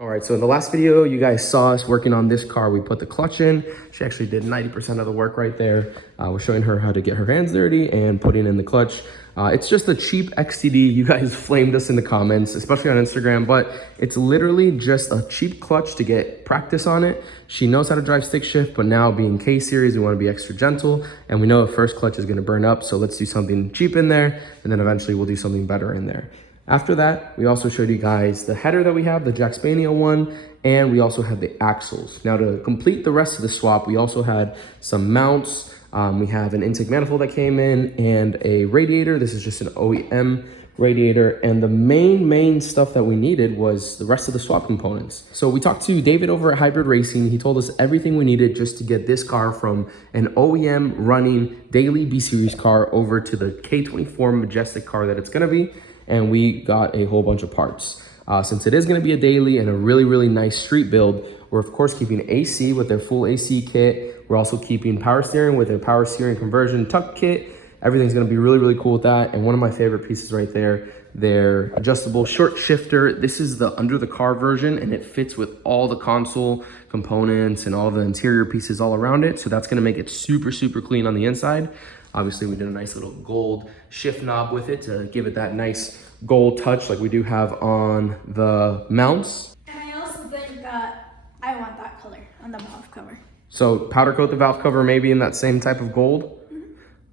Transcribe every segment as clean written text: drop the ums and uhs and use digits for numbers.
All right, so in the last video, you guys saw us working on this car. We put the clutch in. She actually did 90% of the work right there. We're showing her how to get her hands dirty and putting in the clutch. It's just a cheap XTD. You guys flamed us in the comments, especially on Instagram, but it's literally just a cheap clutch to get practice on it. She knows how to drive stick shift, but now being K series, we want to be extra gentle, and we know the first clutch is going to burn up, so let's do something cheap in there, and then eventually we'll do something better in there. After that, we also showed you guys the header that we have, the Jack Spaniel one, and we also had the axles. Now to complete the rest of the swap, we also had some mounts. We have an intake manifold that came in and a radiator. This is just an OEM radiator. And the main stuff that we needed was the rest of the swap components. So we talked to David over at Hybrid Racing. He told us everything we needed just to get this car from an OEM running daily B-Series car over to the K24 Majestic car that it's gonna be. And we got a whole bunch of parts. Since it is going to be a daily and a really nice street build, we're of course keeping AC with their full AC kit. We're also keeping power steering with their power steering conversion tuck kit. Everything's going to be really cool with that. And one of my favorite pieces right there, their adjustable short shifter. This is the under the car version, and it fits with all the console components and all the interior pieces all around it. So that's going to make it super clean on the inside. Obviously, we did a nice little gold shift knob with it to give it that nice gold touch like we do have on the mounts. And I also think that I want that color on the valve cover. So powder coat the valve cover maybe in that same type of gold?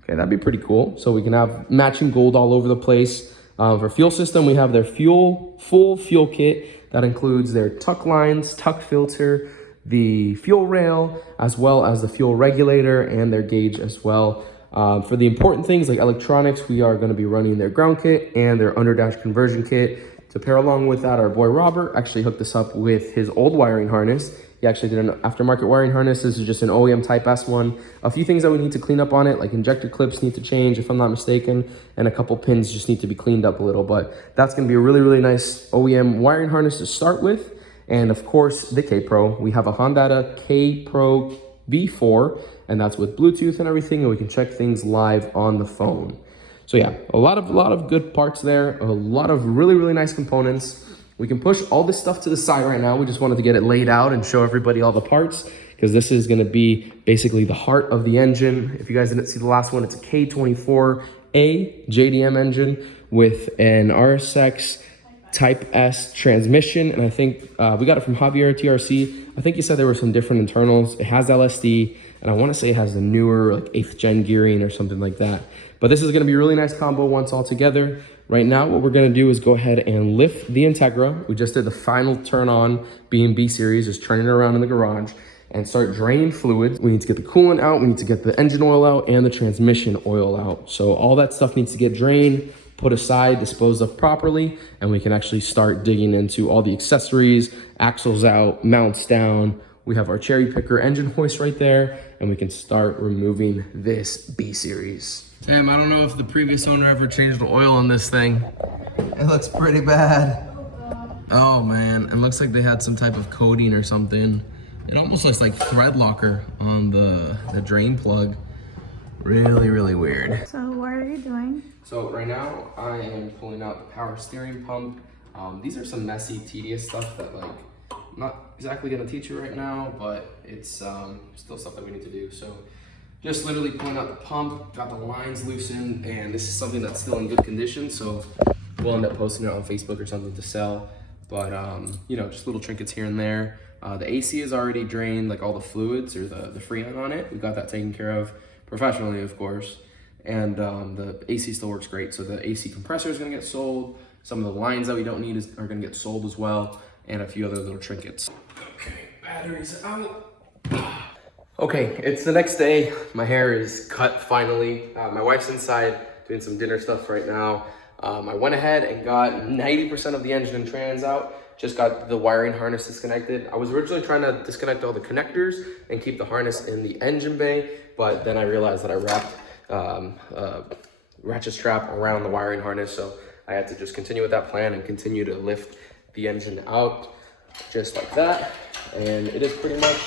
Okay, that'd be pretty cool. So we can have matching gold all over the place. For fuel system, we have their full fuel kit. That includes their tuck lines, tuck filter, the fuel rail, as well as the fuel regulator and their gauge as well. For the important things like electronics, we are going to be running their ground kit and their underdash conversion kit. To pair along with that, our boy Robert actually hooked us up with his old wiring harness. He actually did an aftermarket wiring harness. This is just an OEM Type S one. A few things that we need to clean up on it, like injector clips need to change if I'm not mistaken, and a couple pins just need to be cleaned up a little, but that's going to be a really nice OEM wiring harness to start with. And of course, the K-Pro. We have a Honda K-Pro V4, and that's with Bluetooth and everything, and we can check things live on the phone. So yeah, a lot of good parts there, a lot of really nice components. We can push all this stuff to the side right now. We just wanted to get it laid out and show everybody all the parts, because this is going to be basically the heart of the engine. If you guys didn't see the last one, it's a K24A JDM engine with an RSX Type S transmission, and I think we got it from Javier TRC. I think he said there were some different internals. It has LSD, and I want to say it has the newer like 8th gen gearing or something like that. But this is going to be a really nice combo once all together. Right now, what we're going to do is go ahead and lift the Integra. We just did the final turn on, being B series, just turning it around in the garage and start draining fluids. We need to get the coolant out, we need to get the engine oil out, and the transmission oil out. So all that stuff needs to get drained, put aside, disposed of properly, and we can actually start digging into all the accessories, axles out, mounts down. We have our cherry picker engine hoist right there, and we can start removing this B series. Sam, I don't know if the previous owner ever changed the oil on this thing. It looks pretty bad. Oh man, it looks like they had some type of coating or something. It almost looks like thread locker on the drain plug. Really weird. So what are you doing? So right now I am pulling out the power steering pump. These are some messy, tedious stuff that like I'm not exactly gonna teach you right now, but it's still stuff that we need to do. So just literally pulling out the pump, got the lines loosened, and this is something that's still in good condition. So we'll end up posting it on Facebook or something to sell. But you know, just little trinkets here and there. The AC is already drained, like all the fluids or the freon on it. We got that taken care of professionally, of course. And the AC still works great. So the AC compressor is gonna get sold. Some of the lines that we don't need are gonna get sold as well, and a few other little trinkets. Okay, batteries out. Okay, it's the next day. My hair is cut finally. My wife's inside doing some dinner stuff right now. I went ahead and got 90% of the engine and trans out. Just got the wiring harness disconnected. I was originally trying to disconnect all the connectors and keep the harness in the engine bay, but then I realized that I wrapped ratchet strap around the wiring harness, so I had to just continue with that plan and continue to lift the engine out just like that, and it is pretty much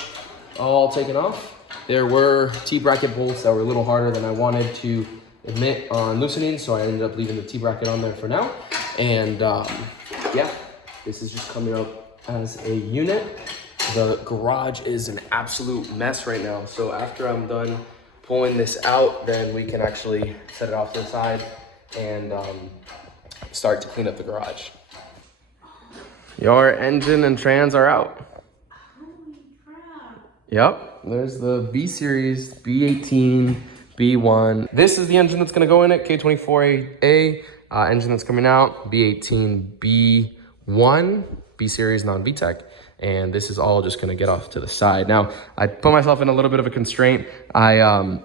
all taken off. There were T-bracket bolts that were a little harder than I wanted to admit on loosening, so I ended up leaving the T-bracket on there for now. And yeah, this is just coming up as a unit. The garage is an absolute mess right now. So after I'm done pulling this out, then we can actually set it off to the side and start to clean up the garage. Your engine and trans are out. Holy crap. Yep, there's the B series, B18, B1. This is the engine that's gonna go in it, K24A engine that's coming out, B18, B1, B series, non-VTEC. And this is all just gonna get off to the side. Now, I put myself in a little bit of a constraint. I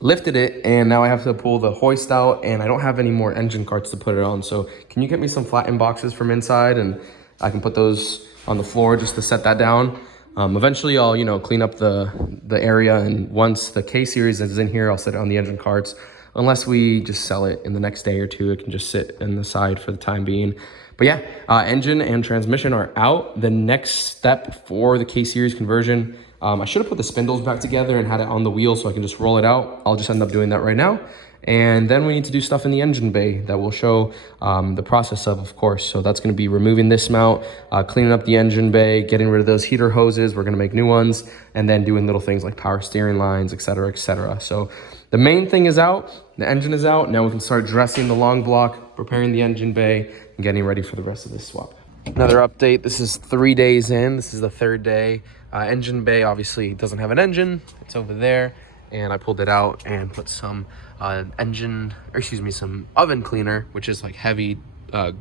lifted it and now I have to pull the hoist out and I don't have any more engine carts to put it on. So can you get me some flattened boxes from inside and I can put those on the floor just to set that down. Eventually I'll, clean up the area, and once the K series is in here, I'll set it on the engine carts. Unless we just sell it in the next day or two, it can just sit in the side for the time being. But yeah, engine and transmission are out. The next step for the K series conversion, I should have put the spindles back together and had it on the wheel so I can just roll it out. I'll just end up doing that right now. And then we need to do stuff in the engine bay that we'll show the process of course. So that's gonna be removing this mount, cleaning up the engine bay, getting rid of those heater hoses. We're gonna make new ones, and then doing little things like power steering lines, et cetera, et cetera. So the main thing is out, the engine is out. Now we can start dressing the long block, preparing the engine bay, and getting ready for the rest of this swap. Another update, this is 3 days in. This is the third day. Engine bay obviously doesn't have an engine. It's over there. And I pulled it out and put some some oven cleaner, which is like heavy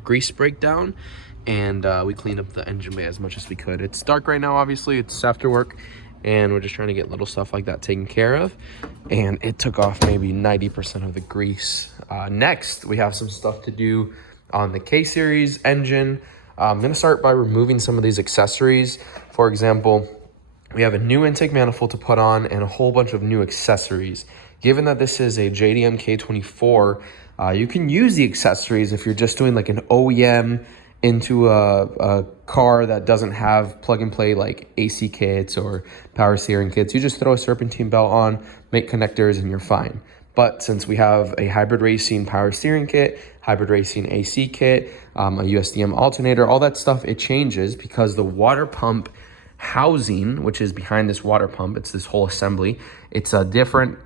grease breakdown. And we cleaned up the engine bay as much as we could. It's dark right now, obviously, it's after work. And we're just trying to get little stuff like that taken care of. And it took off maybe 90% of the grease. Next, we have some stuff to do on the K-Series engine. I'm gonna start by removing some of these accessories. For example, we have a new intake manifold to put on and a whole bunch of new accessories. Given that this is a JDM K24, you can use the accessories if you're just doing like an OEM into a car that doesn't have plug and play like AC kits or power steering kits. You just throw a serpentine belt on, make connectors, and you're fine. But since we have a hybrid racing power steering kit, hybrid racing AC kit, a USDM alternator, all that stuff, it changes because the water pump housing, which is behind this water pump, it's this whole assembly, it's a different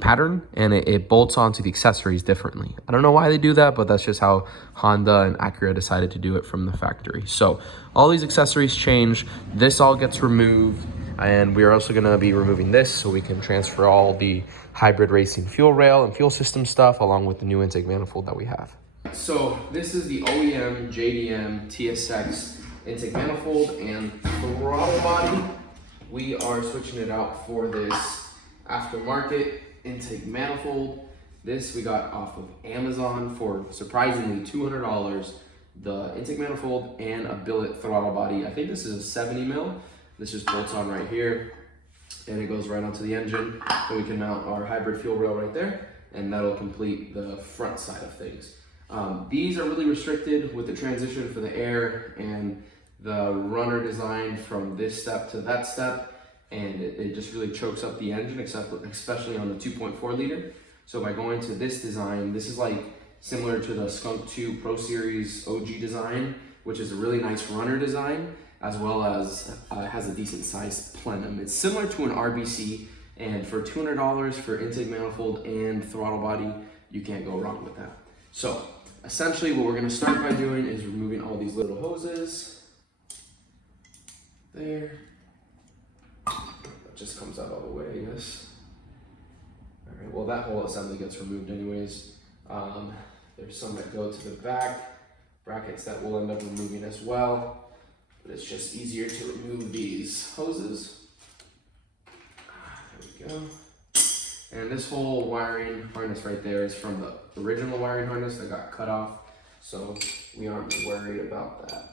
pattern, and it bolts onto the accessories differently. I don't know why they do that, but that's just how Honda and Acura decided to do it from the factory. So all these accessories change, this all gets removed, and we're also gonna be removing this so we can transfer all the hybrid racing fuel rail and fuel system stuff along with the new intake manifold that we have. So this is the OEM JDM TSX intake manifold and throttle body. We are switching it out for this aftermarket intake manifold. This we got off of Amazon for surprisingly $200. The intake manifold and a billet throttle body. I think this is a 70 mil. This just bolts on right here and it goes right onto the engine. So we can mount our hybrid fuel rail right there, and that'll complete the front side of things. These are really restricted with the transition for the air and the runner design from this step to that step, and it just really chokes up the engine, especially on the 2.4 liter. So by going to this design, this is like similar to the Skunk 2 Pro Series OG design, which is a really nice runner design, as well as has a decent sized plenum. It's similar to an RBC, and for $200 for intake manifold and throttle body, you can't go wrong with that. So essentially what we're gonna start by doing is removing all these little hoses. There. That just comes out all the way, I guess. All right, well that whole assembly gets removed anyways. There's some that go to the back, brackets that we'll end up removing as well. But it's just easier to remove these hoses. There we go. And this whole wiring harness right there is from the original wiring harness that got cut off. So we aren't worried about that.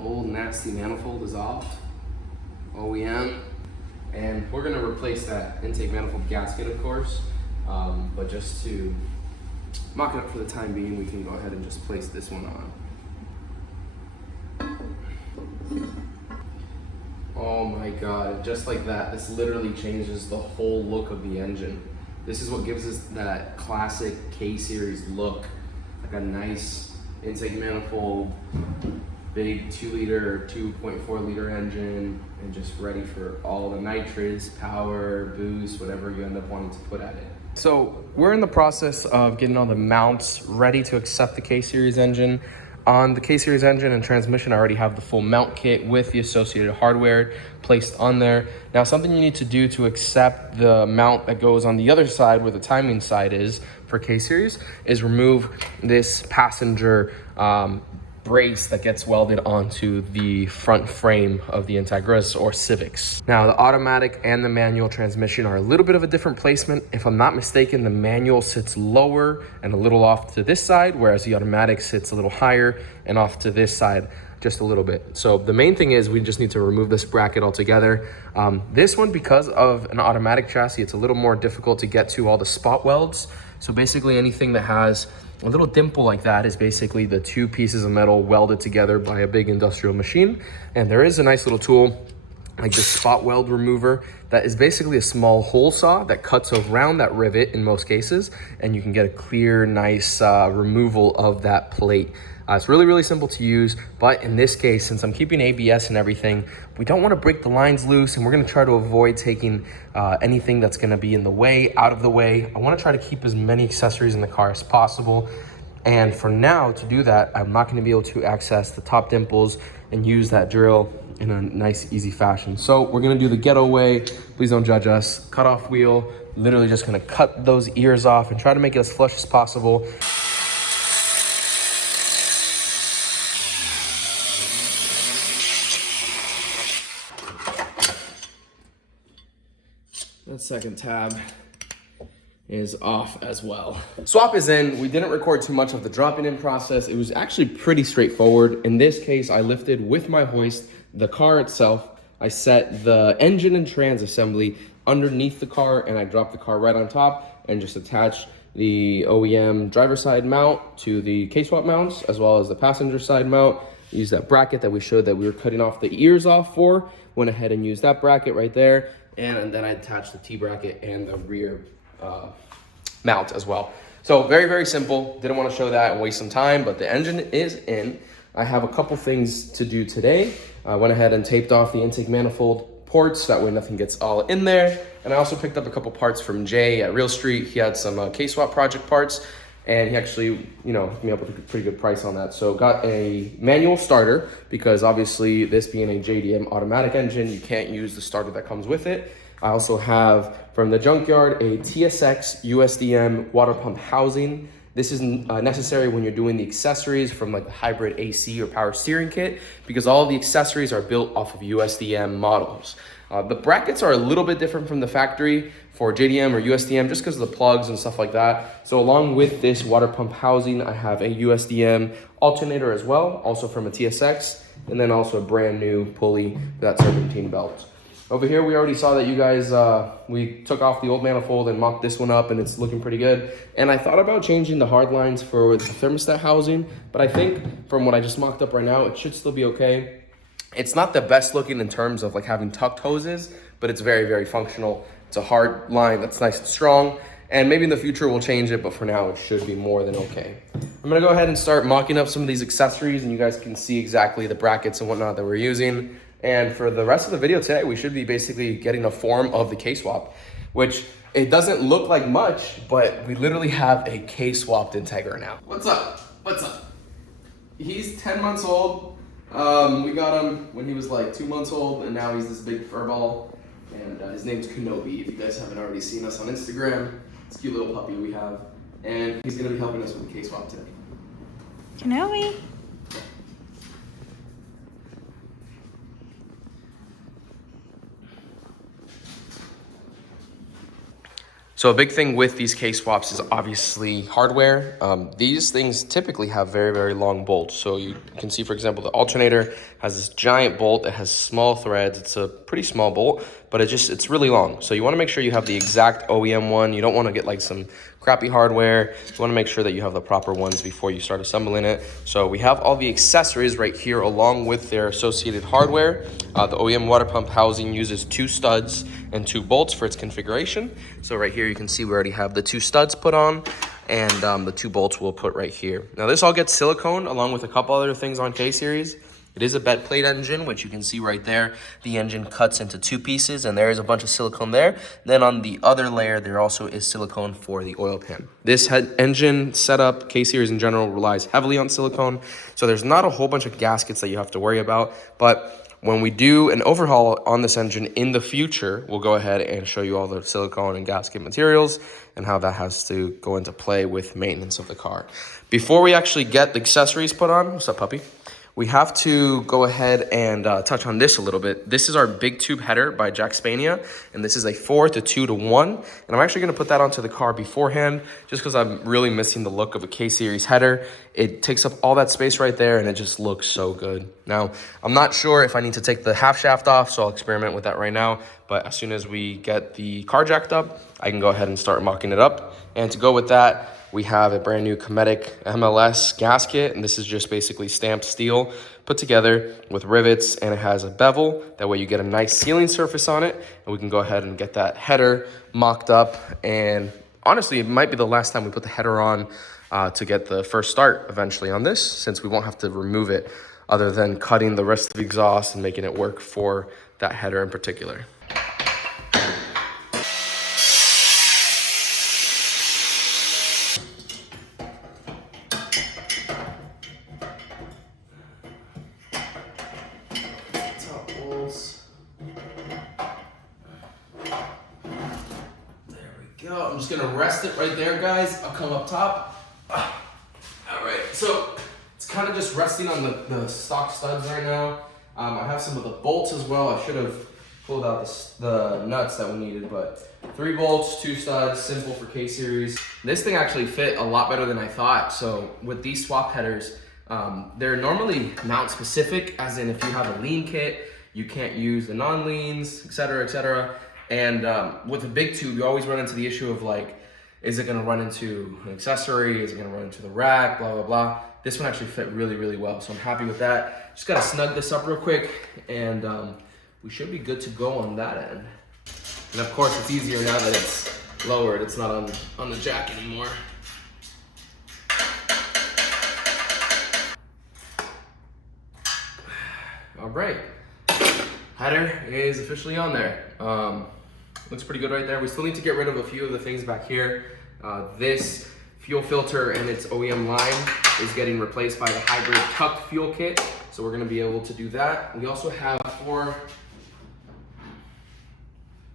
Old nasty manifold is off. OEM. And we're gonna replace that intake manifold gasket, of course. But just to mock it up for the time being, we can go ahead and just place this one on. Oh my God, just like that, this literally changes the whole look of the engine. This is what gives us that classic K-Series look. Like a nice intake manifold, big 2-liter, 2.4-liter engine, and just ready for all the nitrous, power, boost, whatever you end up wanting to put at it. So we're in the process of getting all the mounts ready to accept the K-Series engine. On the K-Series engine and transmission, I already have the full mount kit with the associated hardware placed on there. Now, something you need to do to accept the mount that goes on the other side where the timing side is for K-Series is remove this passenger brace that gets welded onto the front frame of the Integras or Civics. Now, the automatic and the manual transmission are a little bit of a different placement. If I'm not mistaken, the manual sits lower and a little off to this side, whereas the automatic sits a little higher and off to this side just a little bit. So the main thing is we just need to remove this bracket altogether. This one, because of an automatic chassis, it's a little more difficult to get to all the spot welds. So basically anything that has a little dimple like that is basically the two pieces of metal welded together by a big industrial machine. And there is a nice little tool like the spot weld remover that is basically a small hole saw that cuts around that rivet in most cases, and you can get a clear, nice removal of that plate. It's really, really simple to use, but in this case, since I'm keeping ABS and everything, we don't want to break the lines loose, and we're going to try to avoid taking anything that's going to be in the way, out of the way. I want to try to keep as many accessories in the car as possible. And for now, to do that, I'm not going to be able to access the top dimples and use that drill in a nice, easy fashion. So we're going to do the ghetto way. Please don't judge us. Cut off wheel, literally just going to cut those ears off and try to make it as flush as possible. That second tab is off as well. Swap is in. We didn't record too much of the dropping in process. It was actually pretty straightforward. In this case, I lifted with my hoist the car itself. I set the engine and trans assembly underneath the car, and I dropped the car right on top and just attached the OEM driver side mount to the K-swap mounts, as well as the passenger side mount. Use that bracket that we showed that we were cutting off the ears off for. Went ahead and used that bracket right there. And then I attached the T-bracket and the rear mount as well. So very, very simple. Didn't want to show that and waste some time, but the engine is in. I have a couple things to do today. I went ahead and taped off the intake manifold ports. That way nothing gets all in there. And I also picked up a couple parts from Jay at Real Street. He had some K-swap project parts, and he actually, hooked me up with a pretty good price on that. So got a manual starter, because obviously this being a JDM automatic engine, you can't use the starter that comes with it. I also have from the junkyard a TSX USDM water pump housing. This is necessary when you're doing the accessories from like the hybrid AC or power steering kit, because all of the accessories are built off of USDM models. The brackets are a little bit different from the factory for JDM or USDM just because of the plugs and stuff like that. So along with this water pump housing, I have a USDM alternator as well, also from a TSX, and then also a brand new pulley for that serpentine belt. Over here, we already saw that you guys, we took off the old manifold and mocked this one up, and it's looking pretty good. And I thought about changing the hard lines for the thermostat housing, but I think from what I just mocked up right now, it should still be okay. It's not the best looking in terms of like having tucked hoses, but it's very, very functional. It's a hard line that's nice and strong, and maybe in the future we'll change it, but for now it should be more than okay. I'm gonna go ahead and start mocking up some of these accessories, and you guys can see exactly the brackets and whatnot that we're using. And for the rest of the video today, we should be basically getting a form of the K-swap, which it doesn't look like much, but we literally have a K-swapped Integra now. What's up? What's up? He's 10 months old. We got him when he was like 2 months old, and now he's this big fur ball. And his name's Kenobi. If you guys haven't already seen us on Instagram, it's a cute little puppy we have. And he's gonna be helping us with the K-swap today. Kenobi. So a big thing with these case swaps is obviously hardware. These things typically have very, very long bolts. So you can see, for example, the alternator has this giant bolt that has small threads. It's a pretty small bolt, but it's really long. So you wanna make sure you have the exact OEM one. You don't wanna get like some crappy hardware. You wanna make sure that you have the proper ones before you start assembling it. So we have all the accessories right here along with their associated hardware. The OEM water pump housing uses 2 studs and 2 bolts for its configuration. So right here you can see we already have the 2 studs put on, and the 2 bolts we'll put right here. Now this all gets silicone along with a couple other things on K-Series. It is a bed plate engine, which you can see right there. The engine cuts into 2 pieces, and there is a bunch of silicone there. Then on the other layer, there also is silicone for the oil pan. This engine setup, K-Series in general, relies heavily on silicone, so there's not a whole bunch of gaskets that you have to worry about, but when we do an overhaul on this engine in the future, we'll go ahead and show you all the silicone and gasket materials and how that has to go into play with maintenance of the car. Before we actually get the accessories put on, what's up, puppy? We have to go ahead and touch on this a little bit. This is our big tube header by Jack Spania, and this is a 4-to-2-to-1. And I'm actually gonna put that onto the car beforehand, just because I'm really missing the look of a K-Series header. It takes up all that space right there, and it just looks so good. Now, I'm not sure if I need to take the half shaft off, so I'll experiment with that right now. But as soon as we get the car jacked up, I can go ahead and start mocking it up. And to go with that, we have a brand new Cometic MLS gasket, and this is just basically stamped steel put together with rivets, and it has a bevel. That way you get a nice sealing surface on it, and we can go ahead and get that header mocked up. And honestly, it might be the last time we put the header on to get the first start eventually on this, since we won't have to remove it other than cutting the rest of the exhaust and making it work for that header in particular. I'm just gonna rest it right there, guys. I'll come up top. All right, so it's kind of just resting on the stock studs right now. I have some of the bolts as well. I should have pulled out the nuts that we needed, but 3 bolts, 2 studs, simple for K-Series. This thing actually fit a lot better than I thought. So with these swap headers, they're normally mount specific, as in if you have a lean kit, you can't use the non-leans, etc., etc. And with a big tube, you always run into the issue of like, is it gonna run into an accessory? Is it gonna run into the rack? Blah, blah, blah. This one actually fit really, really well. So I'm happy with that. Just gotta snug this up real quick, and we should be good to go on that end. And of course, it's easier now that it's lowered. It's not on the jack anymore. All right, header is officially on there. Looks pretty good right there. We still need to get rid of a few of the things back here. This fuel filter and its OEM line is getting replaced by the hybrid tucked fuel kit. So we're gonna be able to do that. We also have for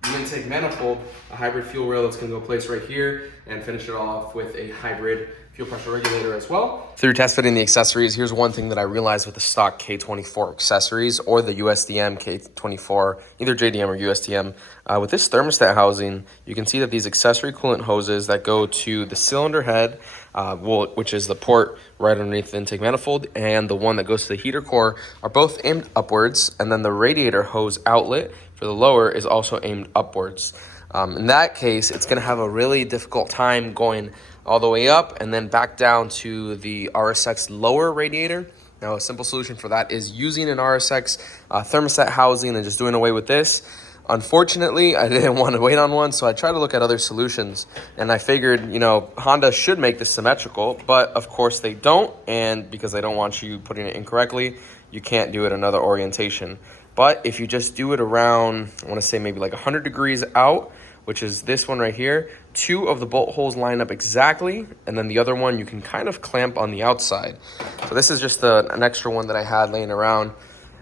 the intake manifold, a hybrid fuel rail that's gonna go place right here, and finish it off with a hybrid fuel pressure regulator as well. Through test fitting the accessories, here's one thing that I realized with the stock K24 accessories or the USDM K24, either JDM or USDM. With this thermostat housing, you can see that these accessory coolant hoses that go to the cylinder head, which is the port right underneath the intake manifold, and the one that goes to the heater core are both aimed upwards, and then the radiator hose outlet for the lower is also aimed upwards. In that case, it's gonna have a really difficult time going all the way up and then back down to the RSX lower radiator. Now, a simple solution for that is using an RSX thermostat housing and just doing away with this. Unfortunately, I didn't want to wait on one, so I tried to look at other solutions, and I figured, you know, Honda should make this symmetrical, but of course they don't, and because they don't want you putting it incorrectly, you can't do it another orientation. But if you just do it around, I want to say maybe like 100 degrees out, which is this one right here, 2 of the bolt holes line up exactly, and then the other one you can kind of clamp on the outside. So this is just an extra one that I had laying around.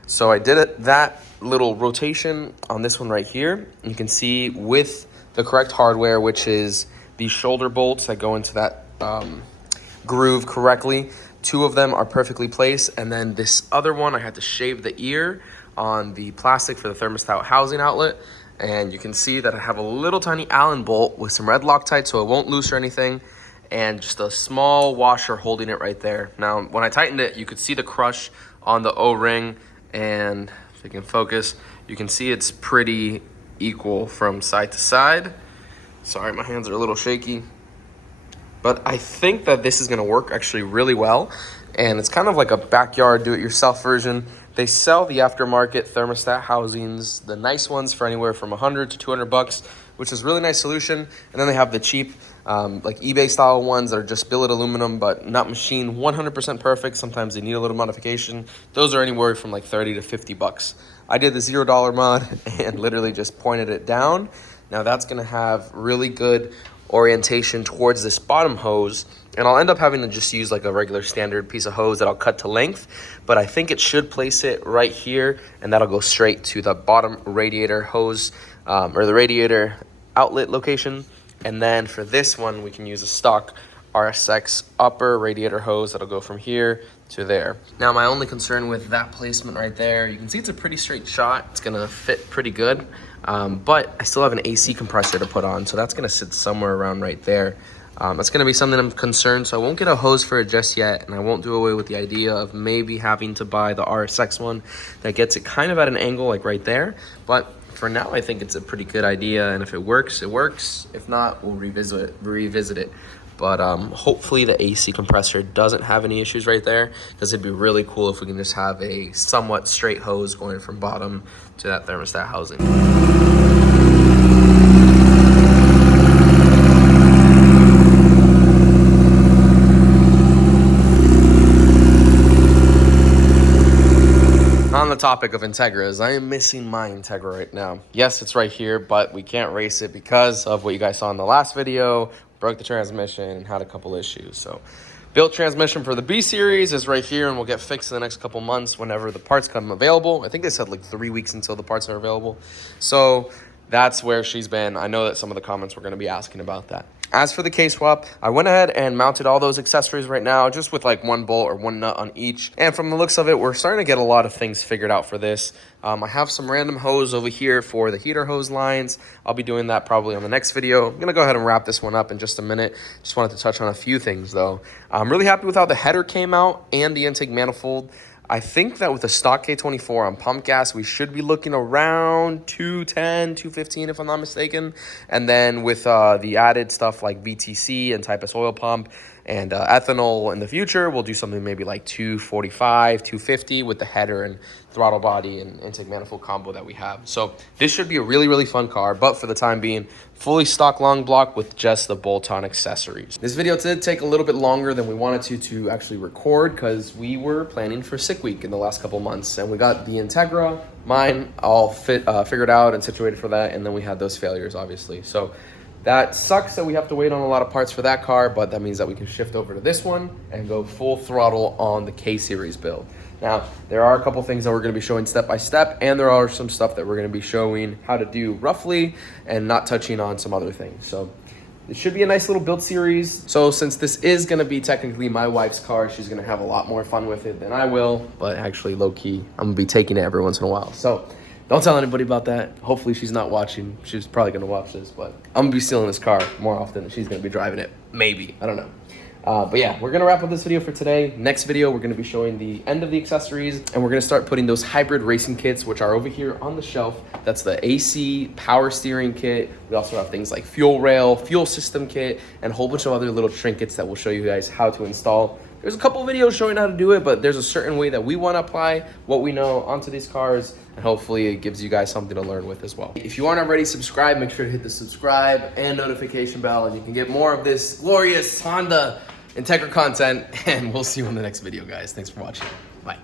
So I did that little rotation on this one right here. You can see with the correct hardware, which is these shoulder bolts that go into that groove correctly. 2 of them are perfectly placed, and then this other one, I had to shave the ear on the plastic for the thermostat housing outlet. And you can see that I have a little tiny Allen bolt with some red Loctite so it won't loose or anything, and just a small washer holding it right there. Now, when I tightened it, you could see the crush on the O-ring, and if you can focus, you can see it's pretty equal from side to side. Sorry, my hands are a little shaky. But I think that this is gonna work actually really well. And it's kind of like a backyard do-it-yourself version. They sell the aftermarket thermostat housings, the nice ones for anywhere from 100 to 200 bucks, which is a really nice solution. And then they have the cheap, like eBay style ones that are just billet aluminum, but not machined 100% perfect. Sometimes they need a little modification. Those are anywhere from like 30 to 50 bucks. I did the $0 mod and literally just pointed it down. Now that's gonna have really good orientation towards this bottom hose, and I'll end up having to just use like a regular standard piece of hose that I'll cut to length, but I think it should place it right here, and that'll go straight to the bottom radiator hose, or the radiator outlet location. And then for this one, we can use a stock RSX upper radiator hose that'll go from here to there. Now, my only concern with that placement right there, you can see it's a pretty straight shot. It's gonna fit pretty good, but I still have an AC compressor to put on, so that's gonna sit somewhere around right there. That's gonna be something I'm concerned, so I won't get a hose for it just yet, and I won't do away with the idea of maybe having to buy the RSX one that gets it kind of at an angle like right there. But for now, I think it's a pretty good idea, and if it works, it works. If not, we'll revisit it. But hopefully the AC compressor doesn't have any issues right there, because it'd be really cool if we can just have a somewhat straight hose going from bottom to that thermostat housing. On the topic of Integras, I am missing my Integra right now. Yes, it's right here, but we can't race it because of what you guys saw in the last video. Broke the transmission and had a couple issues. So built transmission for the B series is right here, and will get fixed in the next couple months whenever the parts come available. I think they said like 3 weeks until the parts are available. So that's where she's been. I know that some of the comments were going to be asking about that. As for the K-swap, I went ahead and mounted all those accessories right now, just with like one bolt or one nut on each. And from the looks of it, we're starting to get a lot of things figured out for this. I have some random hose over here for the heater hose lines. I'll be doing that probably on the next video. I'm gonna go ahead and wrap this one up in just a minute. Just wanted to touch on a few things though. I'm really happy with how the header came out and the intake manifold. I think that with the stock K24 on pump gas, we should be looking around 210, 215 if I'm not mistaken. And then with the added stuff like VTC and Typus oil pump and ethanol in the future, we'll do something maybe like 245, 250 with the header and throttle body and intake manifold combo that we have. So this should be a really, really fun car, but for the time being, fully stock long block with just the bolt-on accessories. This video did take a little bit longer than we wanted to actually record, because we were planning for sick week in the last couple months, and we got the Integra, mine, all figured out and situated for that, and then we had those failures, obviously. So that sucks that we have to wait on a lot of parts for that car, but that means that we can shift over to this one and go full throttle on the K-Series build. Now, there are a couple things that we're going to be showing step by step, and there are some stuff that we're going to be showing how to do roughly and not touching on some other things. So it should be a nice little build series. So since this is going to be technically my wife's car, she's going to have a lot more fun with it than I will, but actually low-key, I'm going to be taking it every once in a while. So don't tell anybody about that. Hopefully she's not watching. She's probably going to watch this, but I'm going to be stealing this car more often. She's going to be driving it. Maybe. I don't know. But yeah, we're gonna wrap up this video for today. Next video, we're gonna be showing the end of the accessories, and we're gonna start putting those hybrid racing kits, which are over here on the shelf. That's the AC power steering kit. We also have things like fuel rail, fuel system kit, and a whole bunch of other little trinkets that we'll show you guys how to install. There's a couple videos showing how to do it, but there's a certain way that we want to apply what we know onto these cars, and hopefully it gives you guys something to learn with as well. If you aren't already subscribed, make sure to hit the subscribe and notification bell, and you can get more of this glorious Honda Integra content, and we'll see you in the next video, guys. Thanks for watching. Bye.